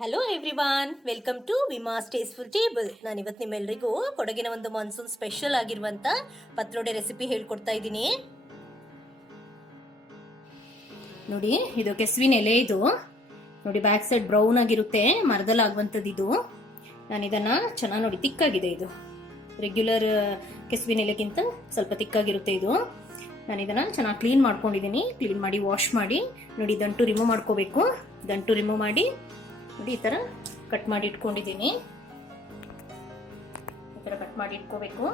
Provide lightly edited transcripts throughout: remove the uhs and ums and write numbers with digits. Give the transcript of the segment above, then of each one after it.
Hello everyone, welcome to Vima's tasteful table. ನಾನು ಇವತ್ತು ನಿಮ್ಮೆಲ್ಲರಿಗೂ ಕೊಡಗಿನ ಒಂದು ಮಾನ್ಸೂನ್ ಸ್ಪೆಷಲ್ ಆಗಿರುವಂಥ ಪತ್ರೊಡೆ ರೆಸಿಪಿ ಹೇಳ್ಕೊಡ್ತಾ ಇದ್ದೀನಿ. ನೋಡಿ, ಇದು ಕೆಸುವಿನ ಎಲೆ. ಇದು ನೋಡಿ, ಬ್ಯಾಕ್ ಸೈಡ್ ಬ್ರೌನ್ ಆಗಿರುತ್ತೆ, ಮರದಲ್ಲಿ ಆಗುವಂಥದ್ದು ಇದು. ನಾನು ಇದನ್ನ ಚೆನ್ನಾಗಿ ನೋಡಿ, ತಿಕ್ಕಾಗಿದೆ ಇದು. ರೆಗ್ಯುಲರ್ ಕೆಸುವಿನ ಎಲೆಗಿಂತ ಸ್ವಲ್ಪ ತಿಕ್ಕಾಗಿರುತ್ತೆ ಇದು. ನಾನು ಇದನ್ನ ಚೆನ್ನಾಗಿ ಕ್ಲೀನ್ ಮಾಡ್ಕೊಂಡಿದ್ದೀನಿ. ಕ್ಲೀನ್ ಮಾಡಿ ವಾಶ್ ಮಾಡಿ ನೋಡಿ, ದಂಟು ರಿಮೂವ್ ಮಾಡ್ಕೋಬೇಕು. ದಂಟು ರಿಮೂವ್ ಮಾಡಿ ನೋಡಿ, ಈ ಥರ ಕಟ್ ಮಾಡಿ ಇಟ್ಕೊಂಡಿದ್ದೀನಿ. ಈ ಥರ ಕಟ್ ಮಾಡಿ ಇಟ್ಕೋಬೇಕು.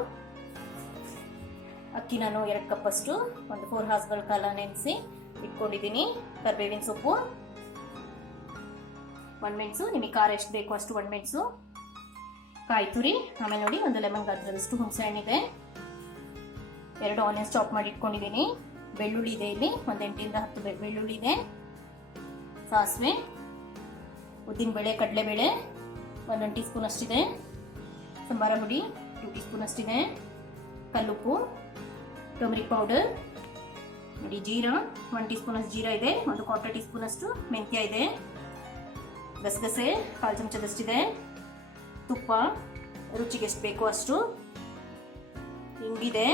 ಅಕ್ಕಿ ನಾನು 2 ಕಪ್ ಅಷ್ಟು, ಒಂದು 4 ಹಾಸ್ಗಳ ಕಾಲ ನೆನೆಸಿ ಇಟ್ಕೊಂಡಿದ್ದೀನಿ. ಕರಿಬೇವಿನ ಸೊಪ್ಪು, ಒಣಮೆಣಸು, ನಿಮಗೆ ಖಾರ ಎಷ್ಟು ಬೇಕು ಅಷ್ಟು ಒಣಮೆಣಸು, ಕಾಯಿ ತುರಿ, ಆಮೇಲೆ ನೋಡಿ ಒಂದು ಲೆಮನ್ ಗಾತ್ರದಷ್ಟು ಹುಣಸೆ ಹಣ್ಣಿದೆ, 2 ಆನಿಯನ್ಸ್ ಚಾಪ್ ಮಾಡಿ ಇಟ್ಕೊಂಡಿದ್ದೀನಿ. ಬೆಳ್ಳುಳ್ಳಿ ಇದೆ, ಇಲ್ಲಿ ಒಂದು 8 ಇಂದ 10 ಬೆಳ್ಳುಳ್ಳಿ ಇದೆ. ಸಾಸಿವೆ, ಉದ್ದಿನಬೇಳೆ, ಕಡಲೆಬೇಳೆ 1 ಟೀ ಸ್ಪೂನ್ ಅಷ್ಟಿದೆ. ಸಂಬಾರ ಹುಡಿ 2 ಟೀ ಸ್ಪೂನ್ ಅಷ್ಟಿದೆ. ಕಲ್ಲುಪ್ಪು, ಟರ್ಮರಿಕ್ ಪೌಡರ್ ನೋಡಿ, ಜೀರಾ 1 ಟೀ ಸ್ಪೂನ್ ಅಷ್ಟು ಜೀರಾ ಇದೆ. 1/4 ಟೀ ಸ್ಪೂನ್ ಅಷ್ಟು ಮೆಂತ್ಯ ಇದೆ. ಗಸಗಸೆ 1/4 ಚಮಚದಷ್ಟಿದೆ. ತುಪ್ಪ ರುಚಿಗೆ ಎಷ್ಟು ಬೇಕು ಅಷ್ಟು. ಹಿಂಗಿದೆ.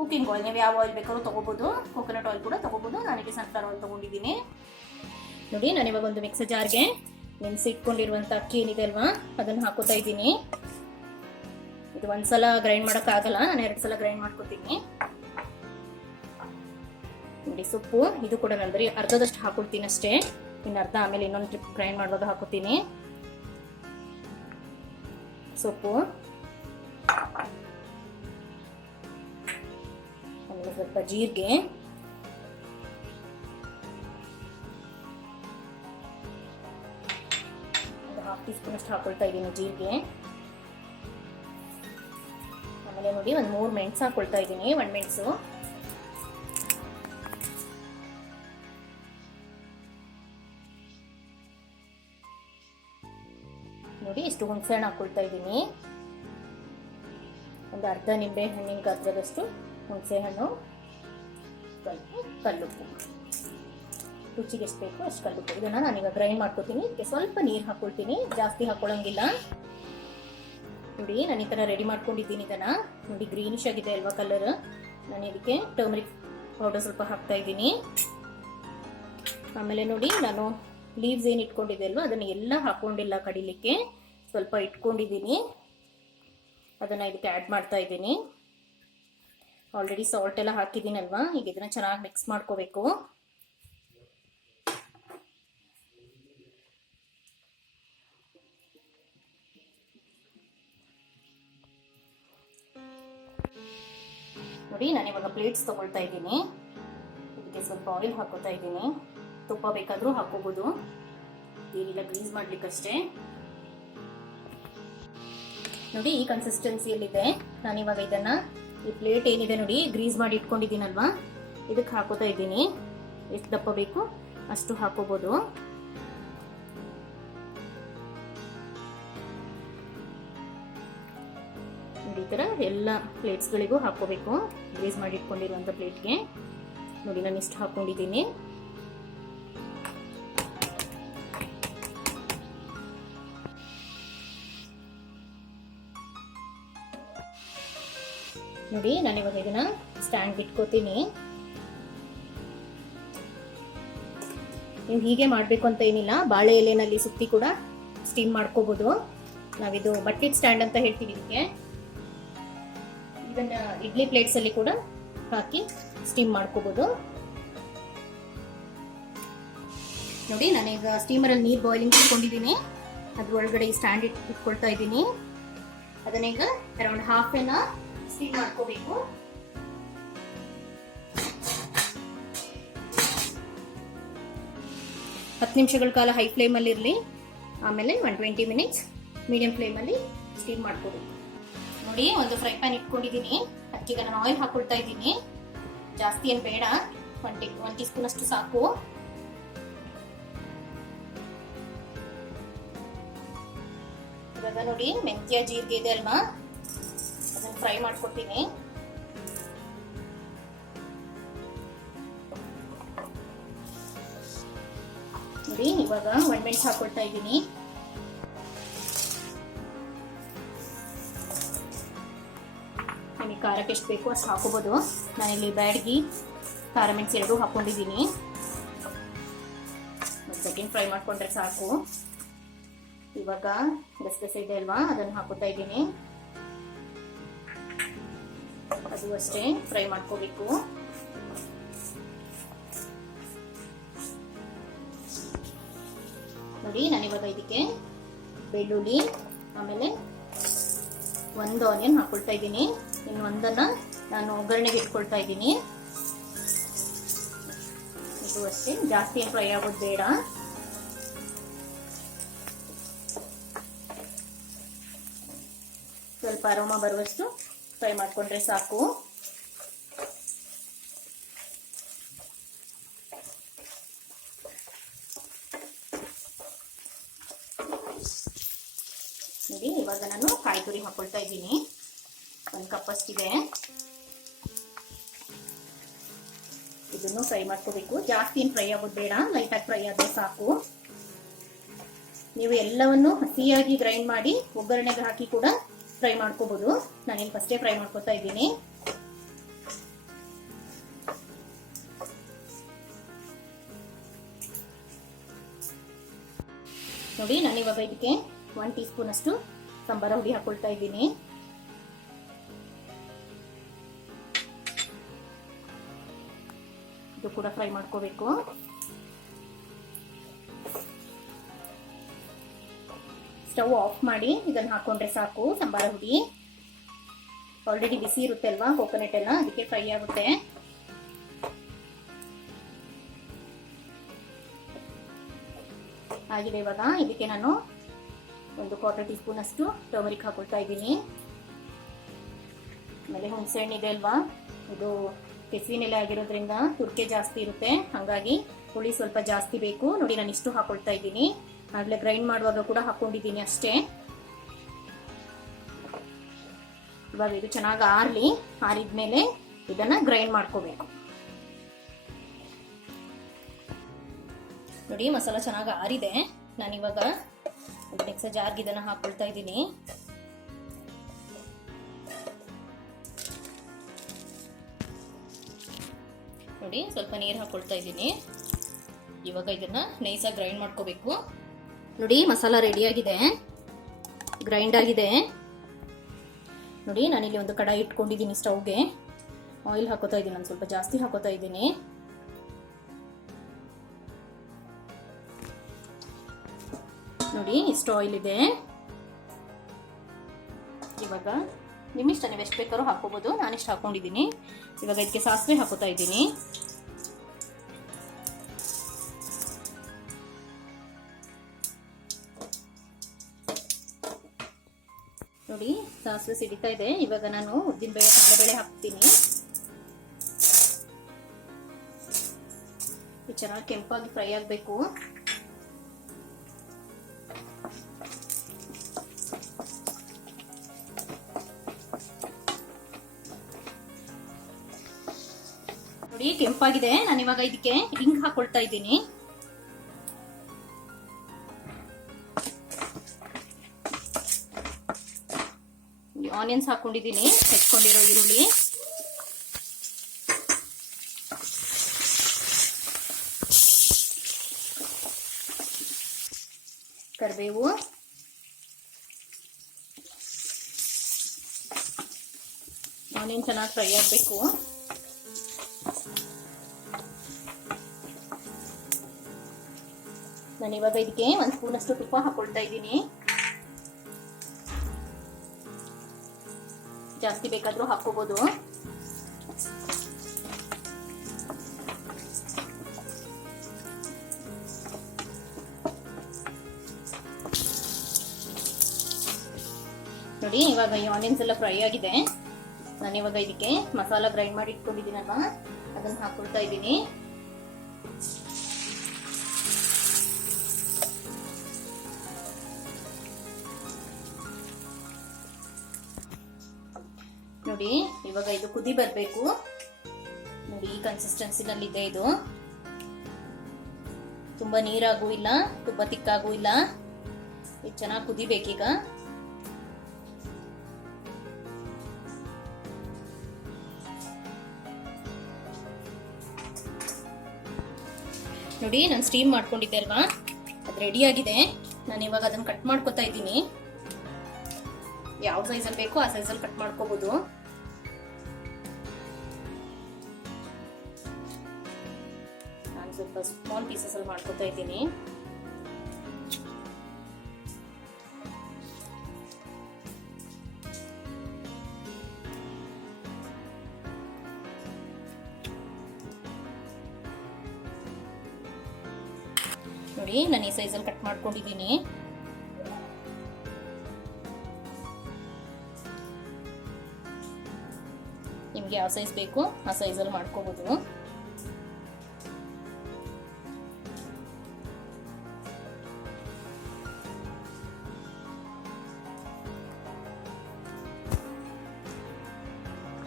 ಕುಕ್ಕಿಂಗ್ ಆಯಿಲ್, ನೀವು ಯಾವ ಆಯಿಲ್ ಬೇಕಾದ್ರೂ ತಗೋಬೋದು. ಕೋಕೋನಟ್ ಆಯಿಲ್ ಕೂಡ ತಗೋಬೋದು. ನಾನಿಗೆ ಸನ್ಫ್ಲವರ್ ಆಯಿಲ್ ತಗೊಂಡಿದ್ದೀನಿ. ನೋಡಿ, ನಾನು ಇವಾಗ ಒಂದು ಮಿಕ್ಸರ್ ಜಾರ್ಗೆ ನೆನೆಸಿ ಇಟ್ಕೊಂಡಿರುವಂಥ ಅಕ್ಕಿ ಏನಿದೆ ಅಲ್ವಾ, ಅದನ್ನು ಹಾಕೋತಾ ಇದ್ದೀನಿ. ಇದು ಒಂದ್ಸಲ ಗ್ರೈಂಡ್ ಮಾಡೋಕ್ಕಾಗಲ್ಲ, ನಾನು 2 ಸಲ ಗ್ರೈಂಡ್ ಮಾಡ್ಕೊತೀನಿ. ನೋಡಿ, ಸೊಪ್ಪು ಇದು ಕೂಡ ನಾನು ಬರೀ ಅರ್ಧದಷ್ಟು ಹಾಕೊಳ್ತೀನಿ ಅಷ್ಟೇ. ಇನ್ನು ಅರ್ಧ ಆಮೇಲೆ ಇನ್ನೊಂದು ಟ್ರಿಪ್ ಗ್ರೈಂಡ್ ಮಾಡುವಾಗ ಹಾಕೋತೀನಿ. ಸೊಪ್ಪು, ಆಮೇಲೆ ಸ್ವಲ್ಪ ಜೀರಿಗೆ, ಒಂದು 1/2 ಟೀ ಸ್ಪೂನ್ ಅಷ್ಟು ಹಾಕೊಳ್ತಾ ಇದ್ದೀನಿ ಜೀರಿಗೆ. ಆಮೇಲೆ ನೋಡಿ, ಒಂದು 3 ಮೆಣಸು ಹಾಕೊಳ್ತಾ ಇದ್ದೀನಿ. ಒಣಮೆಣಸು, ನೋಡಿ ಇಷ್ಟು ಹುಣಸೆ ಹಣ್ಣು ಹಾಕೊಳ್ತಾ ಇದ್ದೀನಿ. ಒಂದು ಅರ್ಧ ನಿಂಬೆ ಹಣ್ಣಿನ ಗಾತ್ರದಷ್ಟು ಹುಣಸೆ ಹಣ್ಣು, ಕಲ್ಲುಪ್ಪು, ರುಚಿಗೆ ಎಷ್ಟು ಬೇಕು ಅಷ್ಟು ಕಲ್ಲುಪ್ಪು. ಇದನ್ನ ನಾನೀಗ ಗ್ರೈಂಡ್ ಮಾಡ್ಕೊತೀನಿ. ಇದಕ್ಕೆ ಸ್ವಲ್ಪ ನೀರು ಹಾಕೊಳ್ತೀನಿ, ಜಾಸ್ತಿ ಹಾಕೊಳ್ಳಂಗಿಲ್ಲ. ನೋಡಿ, ನಾನು ಈ ಥರ ರೆಡಿ ಮಾಡ್ಕೊಂಡಿದ್ದೀನಿ. ಇದನ್ನ ನೋಡಿ, ಗ್ರೀನಿಶ್ ಆಗಿದೆ ಅಲ್ವಾ ಕಲರ್. ನಾನು ಇದಕ್ಕೆ ಟರ್ಮರಿಕ್ ಪೌಡರ್ ಸ್ವಲ್ಪ ಹಾಕ್ತಾ ಇದ್ದೀನಿ. ಆಮೇಲೆ ನೋಡಿ, ನಾನು ಲೀವ್ಸ್ ಏನು ಇಟ್ಕೊಂಡಿದ್ದೆ ಅಲ್ವಾ, ಅದನ್ನು ಎಲ್ಲ ಹಾಕೊಂಡಿಲ್ಲ, ಕಡಿಲಿಕ್ಕೆ ಸ್ವಲ್ಪ ಇಟ್ಕೊಂಡಿದ್ದೀನಿ. ಅದನ್ನು ಇದಕ್ಕೆ ಆ್ಯಡ್ ಮಾಡ್ತಾ ಇದ್ದೀನಿ. ಆಲ್ರೆಡಿ ಸಾಲ್ಟ್ ಎಲ್ಲ ಹಾಕಿದ್ದೀನಲ್ವಾ, ಈಗ ಇದನ್ನ ಚೆನ್ನಾಗಿ ಮಿಕ್ಸ್ ಮಾಡ್ಕೋಬೇಕು. ನೋಡಿ, ನಾನು ಇವಾಗ ಪ್ಲೇಟ್ಸ್ ತಗೊಳ್ತಾ ಇದ್ದೀನಿ. ಇದಕ್ಕೆ ಸ್ವಲ್ಪ ಆಯಿಲ್ ಹಾಕೋತಾ ಇದ್ದೀನಿ. ತುಪ್ಪ ಬೇಕಾದರೂ ಹಾಕೋಬಹುದು, ಏನಿಲ್ಲ ಗ್ರೀಸ್ ಮಾಡ್ಲಿಕ್ಕಷ್ಟೇ. ನೋಡಿ, ಈ ಕನ್ಸಿಸ್ಟೆನ್ಸಿಯಲ್ಲಿದೆ. ನಾನಿವಾಗ ಇದನ್ನ ಈ ಪ್ಲೇಟ್ ಏನಿದೆ ನೋಡಿ, ಗ್ರೀಸ್ ಮಾಡಿ ಇಟ್ಕೊಂಡಿದ್ದೀನಲ್ವಾ, ಇದಕ್ಕೆ ಹಾಕೋತಾ ಇದ್ದೀನಿ. ಎಷ್ಟು ದಪ್ಪ ಬೇಕು ಅಷ್ಟು ಹಾಕೋಬಹುದು. ನೋಡಿ, ಈ ಥರ ಎಲ್ಲ ಪ್ಲೇಟ್ಸ್ಗಳಿಗೂ ಹಾಕೋಬೇಕು. ಗ್ರೀಸ್ ಮಾಡಿ ಇಟ್ಕೊಂಡಿರುವಂಥ ಪ್ಲೇಟ್ಗೆ ನೋಡಿ, ನಾನು ಇಷ್ಟು ಹಾಕೊಂಡಿದ್ದೀನಿ. ನೋಡಿ, ನಾನಿವಾಗ ಇದನ್ನ ಸ್ಟ್ಯಾಂಡ್ ಇಟ್ಕೋತೀನಿ. ನೀವು ಹೀಗೆ ಮಾಡಬೇಕು ಅಂತ ಏನಿಲ್ಲ, ಬಾಳೆ ಎಲೆನಲ್ಲಿ ಸುತ್ತಿ ಕೂಡ ಸ್ಟೀಮ್ ಮಾಡ್ಕೋಬಹುದು. ನಾವಿದು ಬಟ್ಟಿಟ್ ಸ್ಟ್ಯಾಂಡ್ ಅಂತ ಹೇಳ್ತೀವಿ ಇದಕ್ಕೆ. ಇದನ್ನ ಇಡ್ಲಿ ಪ್ಲೇಟ್ಸ್ ಅಲ್ಲಿ ಕೂಡ ಹಾಕಿ ಸ್ಟೀಮ್ ಮಾಡ್ಕೋಬಹುದು. ನೋಡಿ, ನಾನೀಗ ಸ್ಟೀಮರ್ ಅಲ್ಲಿ ನೀರು ಬಾಯ್ಲಿಂಗ್ ಇಟ್ಕೊಂಡಿದ್ದೀನಿ. ಅದ್ರ ಒಳಗಡೆ ಈ ಸ್ಟ್ಯಾಂಡ್ ಇಟ್ಕೊಳ್ತಾ ಇದ್ದೀನಿ. ಅದನ್ನೀಗ around half an hour steam ಮಾಡ್ಕೋಬೇಕು. ಹತ್ತು ನಿಮಿಷಗಳ ಕಾಲ ಹೈ ಫ್ಲೇಮ್ ಅಲ್ಲಿ ಇರಲಿ. ಆಮೇಲೆ 120 ಮಿನಿಟ್ಸ್ ಮೀಡಿಯಂ ಫ್ಲೇಮ್ ಅಲ್ಲಿ ಸ್ಟೀಮ್ ಮಾಡ್ಕೋಬೇಕು. ನೋಡಿ, ಒಂದು ಫ್ರೈ ಪ್ಯಾನ್ ಇಟ್ಕೊಂಡಿದ್ದೀನಿ. ಅದಕ್ಕೆ ನಾನು ಆಯಿಲ್ ಹಾಕೊಳ್ತಾ ಇದ್ದೀನಿ. ಜಾಸ್ತಿ ಏನು ಬೇಡ, 1 ಟೀ ಸ್ಪೂನ್ ಅಷ್ಟು ಸಾಕು. ಇವಾಗ ನೋಡಿ, ಮೆಂತ್ಯ ಜೀರಿಗೆ ಇದೆ ಅಲ್ವಾ, ಅದನ್ನು ಫ್ರೈ ಮಾಡ್ಕೊತೀನಿ. ನೋಡಿ ಇವಾಗ ಒಣಮೆಣಸು ಹಾಕೊಳ್ತಾ ಇದ್ದೀನಿ. ನಿಮಗೆ ಖಾರಕ್ಕೆ ಎಷ್ಟು ಬೇಕು ಅಷ್ಟು ಹಾಕೋಬಹುದು. ನಾನಿಲ್ಲಿ ಬ್ಯಾಡಗಿ ಖಾರ ಮೆಣಸು ಎರಡೂ ಹಾಕೊಂಡಿದ್ದೀನಿ. ಒಂದು ಸೆಕೆಂಡ್ ಫ್ರೈ ಮಾಡ್ಕೊಂಡ್ರೆ ಸಾಕು. ಇವಾಗ ಗಸಗಸೆ ಇದೆ ಅಲ್ವಾ, ಅದನ್ನು ಹಾಕೋತಾ ಇದ್ದೀನಿ. ಅದು ಅಷ್ಟೇ ಫ್ರೈ ಮಾಡ್ಕೋಬೇಕು. ನೋಡಿ ನಾನಿವಾಗ ಇದಕ್ಕೆ ಬೆಳ್ಳುಳ್ಳಿ ಆಮೇಲೆ ಒಂದು ಆನಿಯನ್ ಹಾಕೊಳ್ತಾ ಇದ್ದೀನಿ. ಇನ್ನು ಒಂದನ್ನ ನಾನು ಒಗ್ಗರಣೆಗೆ ಇಟ್ಕೊಳ್ತಾ ಇದ್ದೀನಿ. ಇದು ಅಷ್ಟೇ, ಜಾಸ್ತಿ ಏನು ಫ್ರೈ ಆಗೋದು ಬೇಡ. ಸ್ವಲ್ಪ ಅರೋಮಾ ಬರುವಷ್ಟು ಫ್ರೈ ಮಾಡ್ಕೊಂಡ್ರೆ ಸಾಕು. ನೋಡಿ ಇವಾಗ ನಾನು ಕಾಯಿ ತುರಿ ಹಾಕೊಳ್ತಾ ಇದ್ದೀನಿ. 1 ಕಪ್ ಅಷ್ಟಿದೆ. ಇದನ್ನು ಫ್ರೈ ಮಾಡ್ಕೋಬೇಕು. ಜಾಸ್ತಿ ಏನು ಫ್ರೈ ಆಗೋದು ಬೇಡ, ಲೈಟಾಗಿ ಫ್ರೈ ಆದ್ರೆ ಸಾಕು. ನೀವು ಎಲ್ಲವನ್ನು ಹಸಿಯಾಗಿ ಗ್ರೈಂಡ್ ಮಾಡಿ ಒಗ್ಗರಣೆಗೆ ಹಾಕಿ ಕೂಡ ಫ್ರೈ ಮಾಡ್ಕೋಬಹುದು. ನಾನಿಲ್ಲಿ ಫಸ್ಟೇ ಫ್ರೈ ಮಾಡ್ಕೋತಾ ಇದ್ದೀನಿ. ನೋಡಿ ನಾನಿವಾಗ ಇದಕ್ಕೆ 1 ಟೀ ಸ್ಪೂನ್ ಅಷ್ಟು ಸಾಂಬಾರ ಹುಡಿ ಹಾಕೊಳ್ತಾ ಇದ್ದೀನಿ. ಇದು ಕೂಡ ಫ್ರೈ ಮಾಡ್ಕೋಬೇಕು. ಸ್ಟವ್ ಆಫ್ ಮಾಡಿ ಇದನ್ನು ಹಾಕೊಂಡ್ರೆ ಸಾಕು. ಸಾಂಬಾರ ಹುಡಿ ಆಲ್ರೆಡಿ ಬಿಸಿ ಇರುತ್ತೆ ಅಲ್ವಾ, ಕೋಕೋನಟ್ ಎಲ್ಲ, ಅದಕ್ಕೆ ಫ್ರೈ ಆಗುತ್ತೆ. ಆಗಿದೆ. ಇವಾಗ ಇದಕ್ಕೆ ನಾನು 1/4 ಟೀ ಸ್ಪೂನ್ ಅಷ್ಟು ಟರ್ಮರಿಕ್ ಹಾಕೊಳ್ತಾ ಇದ್ದೀನಿ. ಆಮೇಲೆ ಹುಣಸೆ ಹಣ್ಣು ಇದೆ ಅಲ್ವಾ, ಇದು ಕೆಸುವಿನೆಲೆ ಆಗಿರೋದ್ರಿಂದ ತುರ್ಕೆ ಜಾಸ್ತಿ ಇರುತ್ತೆ, ಹಾಗಾಗಿ ಹುಳಿ ಸ್ವಲ್ಪ ಜಾಸ್ತಿ ಬೇಕು. ನೋಡಿ ನಾನು ಇಷ್ಟು ಹಾಕೊಳ್ತಾ ಇದ್ದೀನಿ. ಆಗಲೇ ಗ್ರೈಂಡ್ ಮಾಡುವಾಗ ಕೂಡ ಹಾಕೊಂಡಿದ್ದೀನಿ ಅಷ್ಟೇ. ಇವಾಗ ಇದು ಚೆನ್ನಾಗಿ ಆರ್ಲಿ. ಆರಿದ್ಮೇಲೆ ಇದನ್ನ ಗ್ರೈಂಡ್ ಮಾಡ್ಕೋಬೇಕು. ನೋಡಿ ಮಸಾಲ ಚೆನ್ನಾಗಿ ಆರಿದೆ. ನಾನಿವಾಗ ಮಿಕ್ಸರ್ ಜಾರ್ಗೆ ಇದನ್ನ ಹಾಕೊಳ್ತಾ ಇದ್ದೀನಿ. ನೋಡಿ ಸ್ವಲ್ಪ ನೀರು ಹಾಕೊಳ್ತಾ ಇದ್ದೀನಿ. ಇವಾಗ ಇದನ್ನ ನೈಸಾಗಿ ಗ್ರೈಂಡ್ ಮಾಡ್ಕೋಬೇಕು. ನೋಡಿ ಮಸಾಲ ರೆಡಿ ಆಗಿದೆ, ಗ್ರೈಂಡ್ ಆಗಿದೆ. ನೋಡಿ ನಾನಿಲ್ಲಿ ಒಂದು ಕಡಾಯಿ ಇಟ್ಕೊಂಡಿದ್ದೀನಿ ಸ್ಟವ್ಗೆ. ಆಯಿಲ್ ಹಾಕೋತಾ ಇದ್ದೀನಿ, ನಾನು ಸ್ವಲ್ಪ ಜಾಸ್ತಿ ಹಾಕೋತಾ ಇದ್ದೀನಿ. ನೋಡಿ ಇಷ್ಟು ಆಯಿಲ್ ಇದೆ. ಇವಾಗ ನಿಮ್ಮಿಷ್ಟ, ನೀವು ಎಷ್ಟು ಬೇಕಾದ್ರೂ ಹಾಕೋಬಹುದು. ನಾನಿಷ್ಟು ಹಾಕೊಂಡಿದ್ದೀನಿ. ಇವಾಗ ಇದಕ್ಕೆ ಸಾಸಿವೆ ಹಾಕೋತಾ ಇದ್ದೀನಿ. ನೋಡಿ ಸಾಸಿವೆ ಸಿಡಿತಾ ಇದೆ. ಇವಾಗ ನಾನು ಉದ್ದಿನಬೇಳೆ, ಕಡಲೆಬೇಳೆ ಹಾಕ್ತೀನಿ. ಇದು ಚೆನ್ನಾಗಿ ಕೆಂಪಾಗಿ ಫ್ರೈ ಆಗಬೇಕು. ನೋಡಿ ಕೆಂಪಾಗಿದೆ. ನಾನು ಇವಾಗ ಇದಕ್ಕೆ ಹಿಂಗ್ ಹಾಕೊಳ್ತಾ ಇದ್ದೀನಿ. ಆನಿಯನ್ಸ್ ಹಾಕೊಂಡಿದ್ದೀನಿ, ಹೆಚ್ಚಿಕೊಂಡಿರೋ ಈರುಳ್ಳಿ, ಕರಿಬೇವು, ಆನಿಯನ್ ಚೆನ್ನಾಗಿ ಫ್ರೈ ಆಗಬೇಕು. ನಾನು ಇವಾಗ ಇದಕ್ಕೆ 1 ಸ್ಪೂನ್ ಅಷ್ಟು ತುಪ್ಪ ಹಾಕೊಳ್ತಾ ಇದ್ದೀನಿ. ಜಾಸ್ತಿ ಬೇಕಾದ್ರೂ ಹಾಕೋಬಹುದು. ನೋಡಿ ಇವಾಗ ಈ ಆನಿಯನ್ಸ್ ಎಲ್ಲ ಫ್ರೈ ಆಗಿದೆ. ನಾನು ಇವಾಗ ಇದಕ್ಕೆ ಮಸಾಲ ಗ್ರೈಂಡ್ ಮಾಡಿ ಇಟ್ಕೊಂಡಿದ್ದೀನಲ್ವಾ, ಅದನ್ನ ಹಾಕೊಳ್ತಾ ಇದ್ದೀನಿ. ನೋಡಿ ಇವಾಗ ಇದು ಕುದಿ ಬರಬೇಕು. ನೋಡಿ ಈ ಕನ್ಸಿಸ್ಟೆನ್ಸಿನಲ್ಲಿದೆ ಇದು. ತುಂಬ ನೀರಾಗೂ ಇಲ್ಲ, ತುಂಬ ತಿಕ್ಕಾಗೂ ಇಲ್ಲ. ಇದು ಚೆನ್ನಾಗಿ ಕುದಿಬೇಕೀಗ. ನೋಡಿ, ನಾನು ಸ್ಟೀಮ್ ಮಾಡ್ಕೊಂಡಿದ್ದೆ ಅಲ್ವಾ, ಅದು ರೆಡಿ ಆಗಿದೆ. ನಾನು ಇವಾಗ ಅದನ್ನ ಕಟ್ ಮಾಡ್ಕೊತಾ ಇದ್ದೀನಿ. ಯಾವ ಸೈಜಲ್ಲಿ ಬೇಕೋ ಆ ಸೈಜಲ್ಲಿ ಕಟ್ ಮಾಡ್ಕೋಬಹುದು. ನಾನು ಸ್ವಲ್ಪ ಸ್ಮಾಲ್ ಪೀಸಸ್ ಅಲ್ಲಿ ಮಾಡ್ಕೊತಾ ಇದ್ದೀನಿ. ನೋಡಿ, ನಾನು ಈ ಸೈಜಲ್ಲಿ ಕಟ್ ಮಾಡ್ಕೊಂಡಿದ್ದೀನಿ. ನಿಮ್ಗೆ ಯಾವ ಸೈಜ್ ಬೇಕು ಆ ಸೈಜಲ್ಲಿ ಮಾಡ್ಕೋಬಹುದು.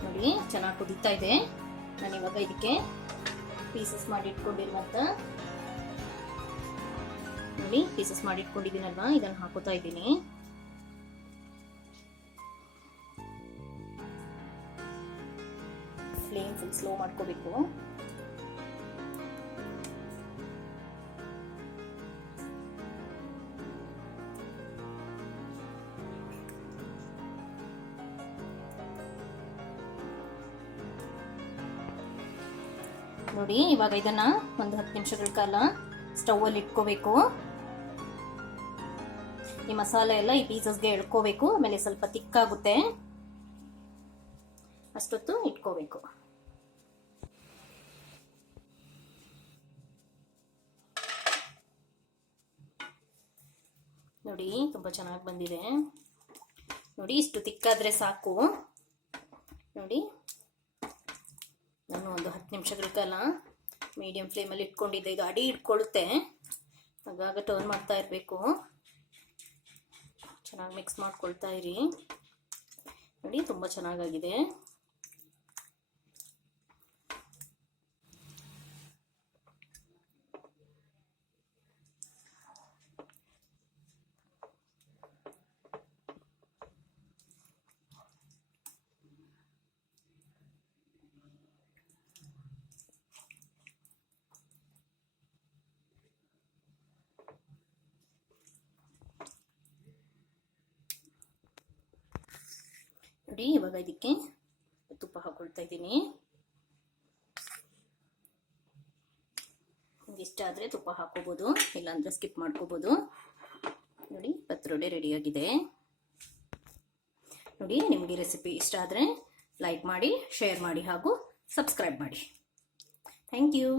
ನೋಡಿ, ಚೆನ್ನಾಗಿ ಕುದೀತಾ ಇದೆ. ನಾನು ಇವಾಗ ಇದಕ್ಕೆ ಪೀಸಸ್ ಮಾಡಿ ಇಟ್ಕೊಂಡಿರುವಂತ ನೋಡಿ ಪೀಸಸ್ ಮಾಡಿ ಇಟ್ಕೊಂಡಿದ್ದೀನಲ್ವಾ, ಇದನ್ನು ಹಾಕೋತಾ ಇದ್ದೀನಿ. ಫ್ಲೇಮ್ ಫುಲ್ ಸ್ಲೋ ಮಾಡ್ಕೋಬೇಕು. ನೋಡಿ, ಇವಾಗ ಇದನ್ನ ಒಂದು 10 ನಿಮಿಷಗಳ ಕಾಲ ಸ್ಟವ್ ಅಲ್ಲಿ ಇಟ್ಕೋಬೇಕು. ಈ ಮಸಾಲೆ ಎಲ್ಲ ಈ ಪೀಸಸ್ಗೆ ಎಳ್ಕೋಬೇಕು. ಆಮೇಲೆ ಸ್ವಲ್ಪ ತಿಕ್ಕಾಗುತ್ತೆ, ಅಷ್ಟೊತ್ತು ಇಟ್ಕೋಬೇಕು. ನೋಡಿ, ತುಂಬಾ ಚೆನ್ನಾಗಿ ಬಂದಿದೆ. ನೋಡಿ, ಇಷ್ಟು ತಿಕ್ಕಾದ್ರೆ ಸಾಕು. ನೋಡಿ, ನಾನು ಒಂದು 10 ನಿಮಿಷಗಳ ಕಾಲ ಮೀಡಿಯಂ ಫ್ಲೇಮಲ್ಲಿ ಇಟ್ಕೊಂಡಿದ್ದೆ. ಇದು ಅಡಿ ಇಟ್ಕೊಳ್ಳುತ್ತೆ, ಆಗಾಗ ಟರ್ನ್ ಮಾಡ್ತಾ ಇರಬೇಕು. ಚೆನ್ನಾಗಿ ಮಿಕ್ಸ್ ಮಾಡ್ಕೊಳ್ತಾ ಇರಿ. ನೋಡಿ, ತುಂಬ ಚೆನ್ನಾಗಾಗಿದೆ. ನೋಡಿ, ಇವಾಗ ಇದಕ್ಕೆ ತುಪ್ಪ ಹಾಕೊಳ್ತಾ ಇದ್ದೀನಿ. ಇಷ್ಟ ಆದರೆ ತುಪ್ಪ ಹಾಕೋಬಹುದು, ಇಲ್ಲಾಂದ್ರೆ ಸ್ಕಿಪ್ ಮಾಡ್ಕೋಬಹುದು. ನೋಡಿ, ಪತ್ರೊಡೆ ರೆಡಿಯಾಗಿದೆ. ನೋಡಿ, ನಿಮಗೆ ರೆಸಿಪಿ ಇಷ್ಟ ಆದರೆ ಲೈಕ್ ಮಾಡಿ, ಶೇರ್ ಮಾಡಿ ಹಾಗೂ ಸಬ್ಸ್ಕ್ರೈಬ್ ಮಾಡಿ. Thank you.